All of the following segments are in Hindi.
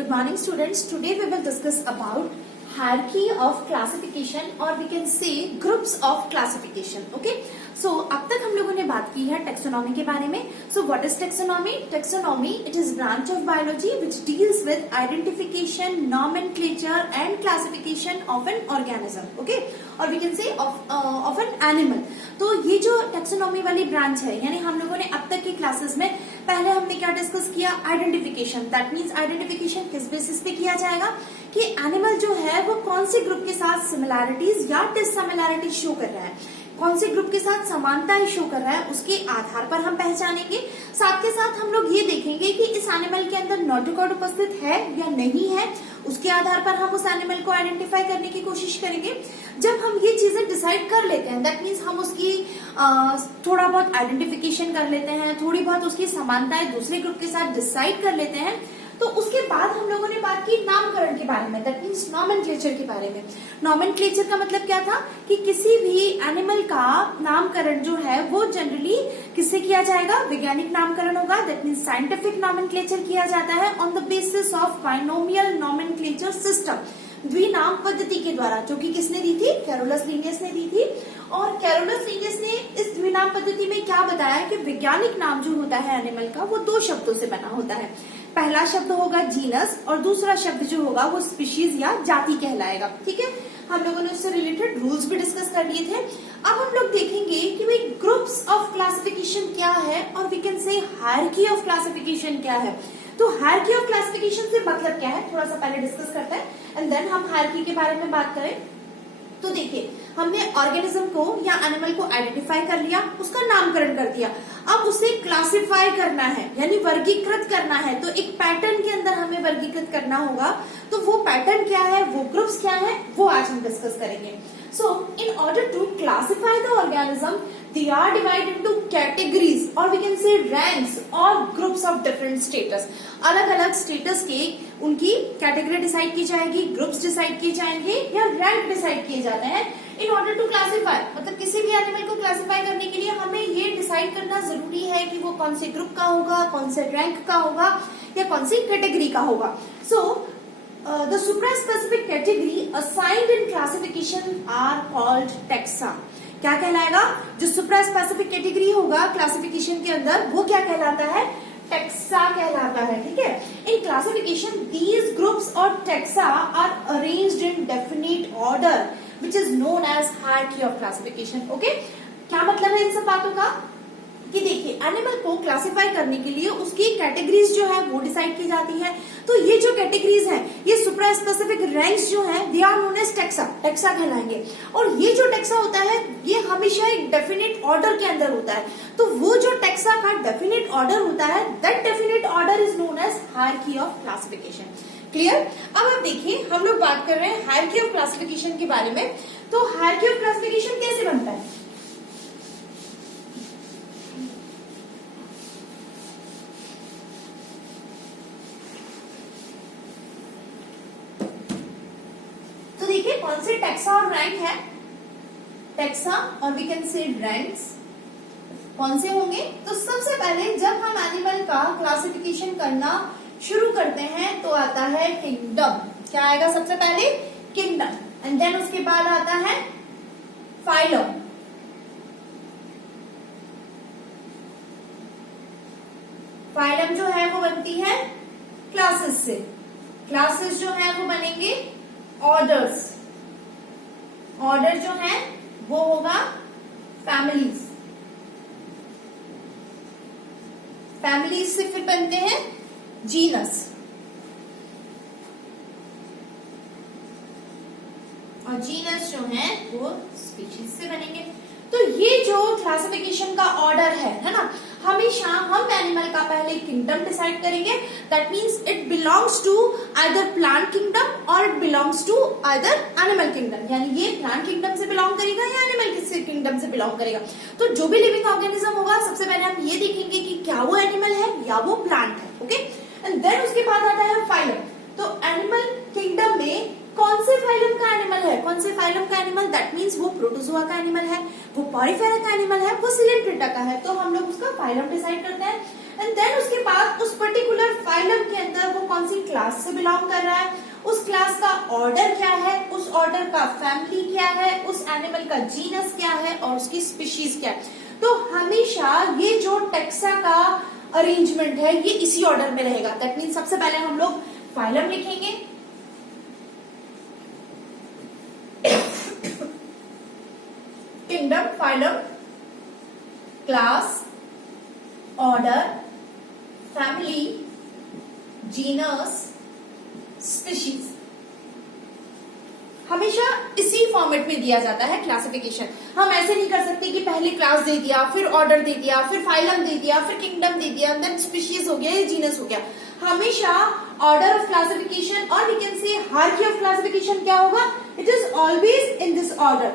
Good morning, students. Today we will discuss about hierarchy of classification or we can say groups of classification. Okay. So अब तक हम लोगों ने बात की है टेक्सोनॉमी के बारे में. So what is taxonomy? Taxonomy, it is branch of biology which deals with identification, nomenclature and classification of an organism. Okay. और we can say of an animal. तो ये जो टेक्सोनॉमी वाली ब्रांच है, यानी हम लोगों ने अब तक की क्लासेस में पहले हमने क्या डिस्कस किया? आइडेंटिफिकेशन. दैट मीन्स आइडेंटिफिकेशन किस बेसिस पे किया जाएगा कि एनिमल जो है वो कौन से ग्रुप के साथ सिमिलैरिटीज या डिससिमिलैरिटीज शो कर रहा है, कौन से ग्रुप के साथ समानताएं शो कर रहा है, उसके आधार पर हम पहचानेंगे. साथ के साथ हम लोग ये देखेंगे कि इस एनिमल के अंदर नोटोकॉर्ड उपस्थित है या नहीं है, उसके आधार पर हम उस एनिमल को आइडेंटिफाई करने की कोशिश करेंगे. जब हम ये चीजें डिसाइड कर लेते हैं, दैट मीन्स हम उसकी थोड़ा बहुत आइडेंटिफिकेशन कर लेते हैं, थोड़ी बहुत उसकी समानताएं दूसरे ग्रुप के साथ डिसाइड कर लेते हैं, तो उसके बाद हम लोगों ने बात की नामकरण के बारे में. दैट मीन्स नॉमेनक्लेचर के बारे में. नॉमेनक्लेचर का मतलब क्या था कि किसी भी एनिमल का नामकरण जो है वो जनरली किससे किया जाएगा? वैज्ञानिक नामकरण होगा. दैट मीन्स साइंटिफिक नॉमेनक्लेचर किया जाता है on the basis of binomial nomenclature system, द्विनाम पद्धति के द्वारा, जो कि किसने दी थी? कैरोलस लिनियस ने दी थी. और कैरोलस लिनियस ने इस द्विनाम पद्धति में क्या बताया कि वैज्ञानिक नाम जो होता है एनिमल का वो दो शब्दों से बना होता है. पहला शब्द होगा जीनस और दूसरा शब्द जो होगा वो स्पीशीज या जाति कहलाएगा. ठीक है, हम लोगों ने उससे रिलेटेड रूल्स भी डिस्कस कर लिए थे. अब हम लोग देखेंगे कि भाई ग्रुप्स ऑफ क्लासिफिकेशन क्या है और we can say hierarchy of classification क्या है. तो हायरार्की ऑफ क्लासिफिकेशन से मतलब क्या है थोड़ा सा पहले डिस्कस करते हैं एंड देन हम हायरार्की के बारे में बात करें. तो देखिए, हमने ऑर्गेनिज्म को या एनिमल को आइडेंटिफाई कर लिया, उसका नामकरण कर दिया. अब उसे क्लासिफाई करना है यानी वर्गीकृत करना है. तो एक पैटर्न के अंदर हमें वर्गीकृत करना होगा. तो वो पैटर्न क्या है, वो ग्रुप्स क्या है, वो आज हम डिस्कस करेंगे. So in order to classify the organism they are divided into categories or we can say ranks or groups of different status. अलग अलग स्टेटस के उनकी कैटेगरी डिसाइड की जाएगी, ग्रुप्स डिसाइड किए जाएंगे या रैंक डिसाइड किए जाते हैं. इन ऑर्डर टू क्लासिफाई मतलब किसी भी एनिमल को क्लासिफाई करने के लिए हमें ये डिसाइड करना जरूरी है कि वो कौन से ग्रुप का होगा, कौन से रैंक का होगा या कौन सी कैटेगरी का होगा. सो the supra-specific category assigned in classification are called taxa. क्या कहलाएगा? जो सुप्रा स्पेसिफिक कैटेगरी होगा क्लासिफिकेशन के अंदर वो क्या कहलाता है? टेक्सा कहलाता है. ठीक है, इन क्लासिफिकेशन दीज ग्रुप्स और taxa are arranged in definite order which is known as hierarchy of classification. Okay, क्या मतलब है इन सब बातों का कि देखिए एनिमल को क्लासिफाई करने के लिए उसकी कैटेगरीज जो है वो डिसाइड की जाती है. तो ये जो कैटेगरीज हैं, ये सुप्रा स्पेसिफिक रैंक्स जो हैं, they are known as taxa. Taxa कहलाएंगे. और ये जो टेक्सा होता है ये हमेशा एक डेफिनेट ऑर्डर के अंदर होता है. तो वो जो टेक्सा का डेफिनेट ऑर्डर होता है, that definite order is known as hierarchy of classification. Clear? अब आप देखिए, हम लोग बात कर रहे हैं हायरार्की ऑफ क्लासिफिकेशन के बारे में. तो हायरार्की ऑफ क्लासिफिकेशन कैसे बनता है? देखिए कौन से टेक्सा और रैंक है. टेक्सा और वी कैन से रैंक्स कौन से होंगे? तो सबसे पहले जब हम एनिमल का क्लासिफिकेशन करना शुरू करते हैं तो आता है किंगडम. क्या आएगा सबसे पहले? किंगडम. एंड देन उसके बाद आता है फाइलम. फाइलम जो है वो बनती है क्लासेस से. क्लासेस जो है वो बनेंगे ऑर्डर्स. ऑर्डर जो है वो होगा फैमिलीज. फैमिलीज से फिर बनते हैं जीनस. और जीनस जो है वो स्पीशीज से बनेंगे. तो ये जो क्लासिफिकेशन का ऑर्डर है ना, हमेशा हम एनिमल का पहले किंगडम डिसाइड करेंगे. That means it belongs to either plant kingdom और it belongs to either animal kingdom. यानी ये प्लांट किंगडम से बिलोंग करेगा या एनिमल किंगडम से बिलोंग करेगा. तो जो भी लिविंग ऑर्गेनिज्म होगा सबसे पहले हम ये देखेंगे कि क्या वो एनिमल है या वो प्लांट है. ओके, एंड देन उसके बाद आता है फाइलम. तो एनिमल किंगडम में कौन से फाइलम का एनिमल है, कौन से फाइलम का एनिमल? दैट मीन्स वो प्रोटोजोआ का एनिमल है, वो पॉरीफेरा का एनिमल है, वो सिलेंट्रेटा का है. तो हम लोग उसका फाइलम डिसाइड करते हैं. एंड देन उसके बाद उस पर्टिकुलर फाइलम के अंदर वो कौन सी क्लास क्लास से बिलोंग कर रहा है, उस क्लास का ऑर्डर क्या है, उस ऑर्डर का फैमिली क्या है, उस एनिमल का जीनस क्या है और उसकी स्पीशीज क्या है। तो हमेशा ये जो टेक्सा का अरेंजमेंट है ये इसी ऑर्डर में रहेगा। दैट मीन सबसे पहले हम लोग फाइलम लिखेंगे, kingdom, phylum, class, order, family, genus, species. हमेशा इसी फॉर्मेट में दिया जाता है क्लासिफिकेशन। हम ऐसे नहीं कर सकते कि पहले क्लास दे दिया, फिर ऑर्डर दे दिया, फिर फाइलम दे दिया, फिर किंगडम दे दिया, देन स्पीशीज हो गया या जीनस हो गया। हमेशा ऑर्डर ऑफ क्लासिफिकेशन और we can say hierarchy of classification क्या होगा, it is always in this order,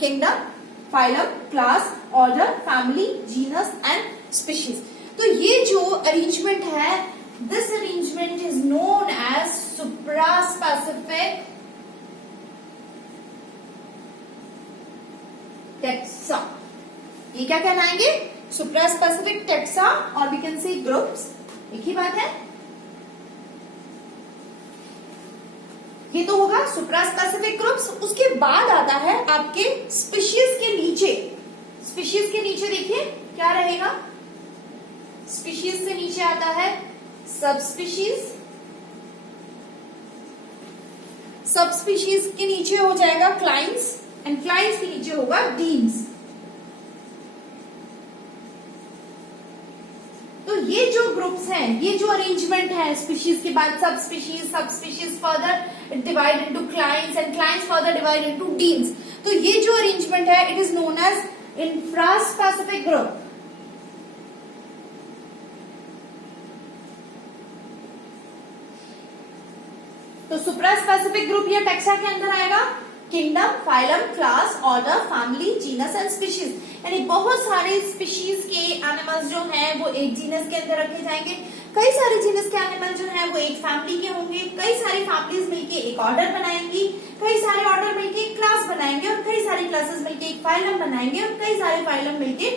kingdom, phylum, class, order, family, genus and species. तो ये जो अरेंजमेंट है, this arrangement is known as supraspecific taxa. ये क्या कहलाएंगे, सुप्रास्पेसिफिक टेक्सा और वी कैन से ग्रुप्स, एक ही बात है। ये तो होगा सुप्रास्पेसिफिक ग्रुप्स। उसके बाद आता है आपके स्पीशीज के नीचे। स्पीशीज के नीचे देखिए क्या रहेगा, स्पीशीज से नीचे आता है सब स्पीशीज, सब स्पीशीज के नीचे हो जाएगा क्लाइंस एंड क्लाइंस के नीचे होगा डीन्स। तो ये जो ग्रुप्स हैं, ये जो अरेंजमेंट है, स्पीशीज के बाद सब species further divide into clients and clients further divide into deans. तो ये जो अरेंजमेंट है it is known as infraspecific group. तो सुप्रास्पेसिफिक ग्रुप ये टेक्सा के अंदर आएगा, kingdom, phylum, class, order, family, genus and species. यानी बहुत सारे स्पीशीज के एनिमल्स जो हैं वो एक जीनस के अंदर रखे जाएंगे, कई सारे जीनस के एनिमल जो हैं वो एक फैमिली के होंगे, कई सारी फैमिलीज मिलके एक ऑर्डर बनाएंगी, कई सारे ऑर्डर मिलके एक क्लास बनाएंगे और कई सारी क्लासेस मिलके एक फाइलम बनाएंगे और कई सारे फाइलम मिलके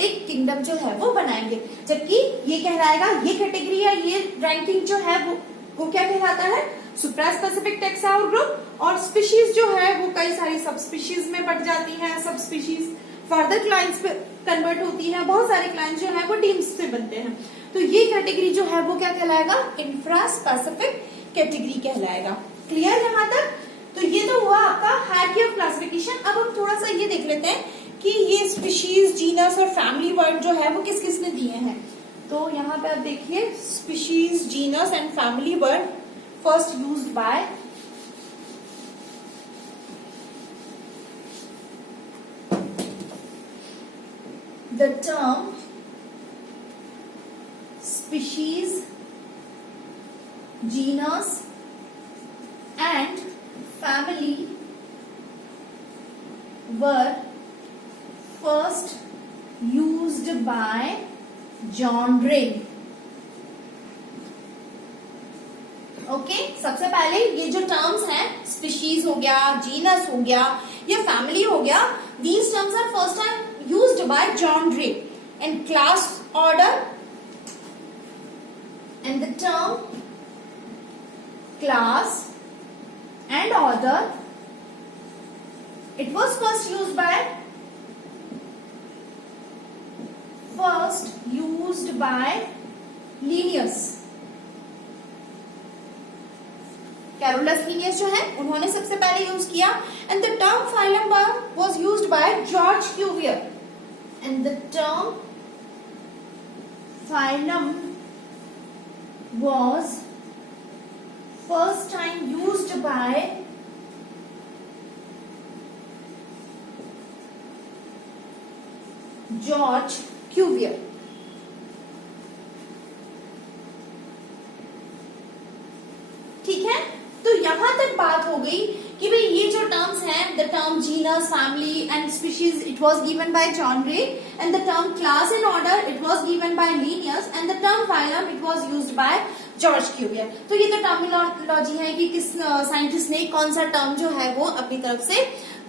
एक किंगडम जो है वो बनाएंगे। जबकि ये कहलाएगा, ये कैटेगरी या ये रैंकिंग जो है वो क्या कहलाता है, सुप्रास्पेसिफिक टेक्सा और ग्रुप। और स्पीशीज जो है वो कई सारी सब स्पीशीज में बट जाती है, सब स्पीशीज फर्दर क्लाइंट्स पे कन्वर्ट होती है, बहुत सारे क्लाइंट्स जो है वो टीम्स से बनते हैं। तो ये कैटेगरी जो है वो क्या कहलाएगा, इंफ्रास्पेसिफिक कैटेगरी कहलाएगा। क्लियर यहाँ तक? तो ये तो हुआ आपका हायरार्की ऑफ क्लासिफिकेशन। अब हम थोड़ा सा ये देख लेते हैं कि ये स्पीशीज, जीनस और फैमिली वर्ड जो है वो किस किस ने दिए हैं। तो यहाँ पे आप देखिए, species, genus and family word first used by the term species, genus and family were first used by John Ray। Okay, सबसे पहले ये जो टर्म्स हैं, स्पीशीज हो गया, जीनस हो गया या फैमिली हो गया, these terms are first time used by John Ray. And class, order and the term class and order, it was first used by Linnaeus. Carolus Linnaeus जो है उन्होंने सबसे पहले यूज किया। And the term phylum was used by George Cuvier. And the term phylum was first time used by George Cuvier. ठीक है, तो यहां तक बात हो गई कि भाई ये जो टर्म्स हैं, the term genus, family and species it was given by John Ray, and the term class and order it was given by Linnaeus, and the term phylum it was used by George Cuvier. तो ये तो टर्मिनोलॉजी है कि किस साइंटिस्ट ने कौन सा टर्म जो है वो अपनी तरफ से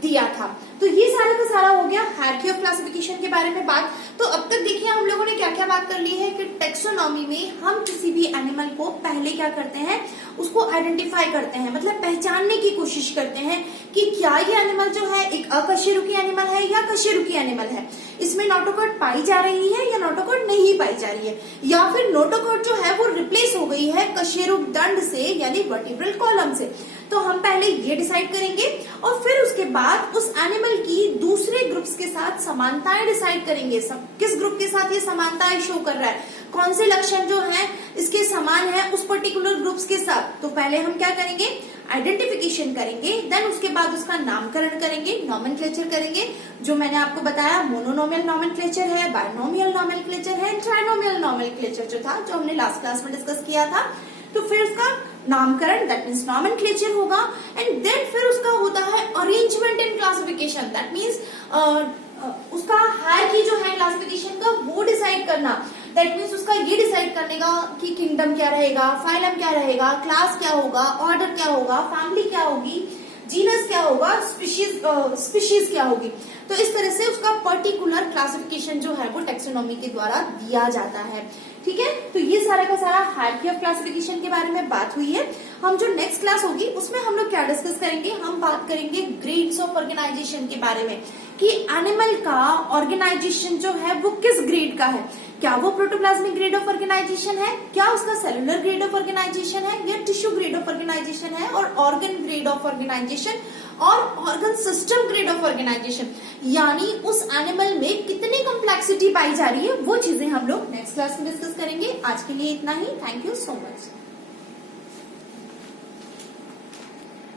दिया था। तो ये सारा का सारा हो गया हायरार्की ऑफ क्लासिफिकेशन के बारे में बात। तो अब तक देखिए हम लोगों ने क्या क्या बात कर ली है कि टेक्सोनॉमी में हम किसी भी एनिमल को पहले क्या करते हैं, उसको आइडेंटिफाई करते हैं, मतलब पहचानने की कोशिश करते हैं कि क्या ये एनिमल जो है एक अकशेरुकी एनिमल है या कशेरुकी एनिमल है, इसमें नोटोकॉर्ड पाई जा रही है या नोटोकॉर्ड नहीं पाई जा रही है, या फिर नोटोकॉर्ड जो है वो रिप्लेस हो गई है कशेरुक दंड से यानी वर्टिब्रल कॉलम से। तो हम पहले ये डिसाइड करेंगे और फिर उसके बाद उस एनिमल की दूसरे ग्रुप्स के साथ समानताएं डिसाइड करेंगे। किस ग्रुप के साथ ये समानताएं शो कर रहा है, कौन से लक्षण जो है इसके समान है उस पर्टिकुलर ग्रुप्स के साथ। तो पहले हम क्या करेंगे, आइडेंटिफिकेशन करेंगे, देन उसके बाद उसका नामकरण करेंगे, नॉमेनक्लेचर करेंगे, जो मैंने आपको बताया मोनोनोमियल नॉमेनक्लेचर है, बायनोमियल नॉमेनक्लेचर है, ट्राइनोमियल नॉमेनक्लेचर जो था, जो हमने लास्ट क्लास में डिस्कस किया था। तो फिर उसका नामकरण दैट मीन्स नॉमेनक्लेचर होगा, एंड देन फिर उसका होता है arrangement in classification, that means उसका हायरार्की जो है क्लासिफिकेशन का वो डिसाइड करना। दैट मीन्स उसका ये डिसाइड करने का कि किंगडम क्या रहेगा, फाइलम क्या रहेगा, क्लास क्या होगा, ऑर्डर क्या होगा, फैमिली क्या होगी, जीनस क्या होगा, स्पीशीज क्या होगी। तो इस तरह से उसका पर्टिकुलर क्लासिफिकेशन जो है वो टेक्सोनॉमी के द्वारा दिया जाता है। ठीक है, तो ये सारा का सारा हायरार्की ऑफ क्लासिफिकेशन के बारे में बात हुई है। हम जो नेक्स्ट क्लास होगी उसमें हम लोग क्या डिस्कस करेंगे, हम बात करेंगे ग्रेड्स ऑफ ऑर्गेनाइजेशन के बारे में कि एनिमल का ऑर्गेनाइजेशन जो है वो किस ग्रेड का है, क्या वो प्रोटोप्लाज्मिक ग्रेड ऑफ ऑर्गेनाइजेशन है, क्या उसका सेलुलर ग्रेड ऑफ ऑर्गेनाइजेशन है, या टिश्यू ग्रेड ऑफ ऑर्गेनाइजेशन है, और ऑर्गन ग्रेड ऑफ ऑर्गेनाइजेशन और organ system grade of organisation, यानी उस एनिमल में कितनी कॉम्प्लेक्सिटी पाई जा रही है, वो चीजें हम लोग नेक्स्ट क्लास में डिस्कस करेंगे। आज के लिए इतना ही, थैंक यू सो मच।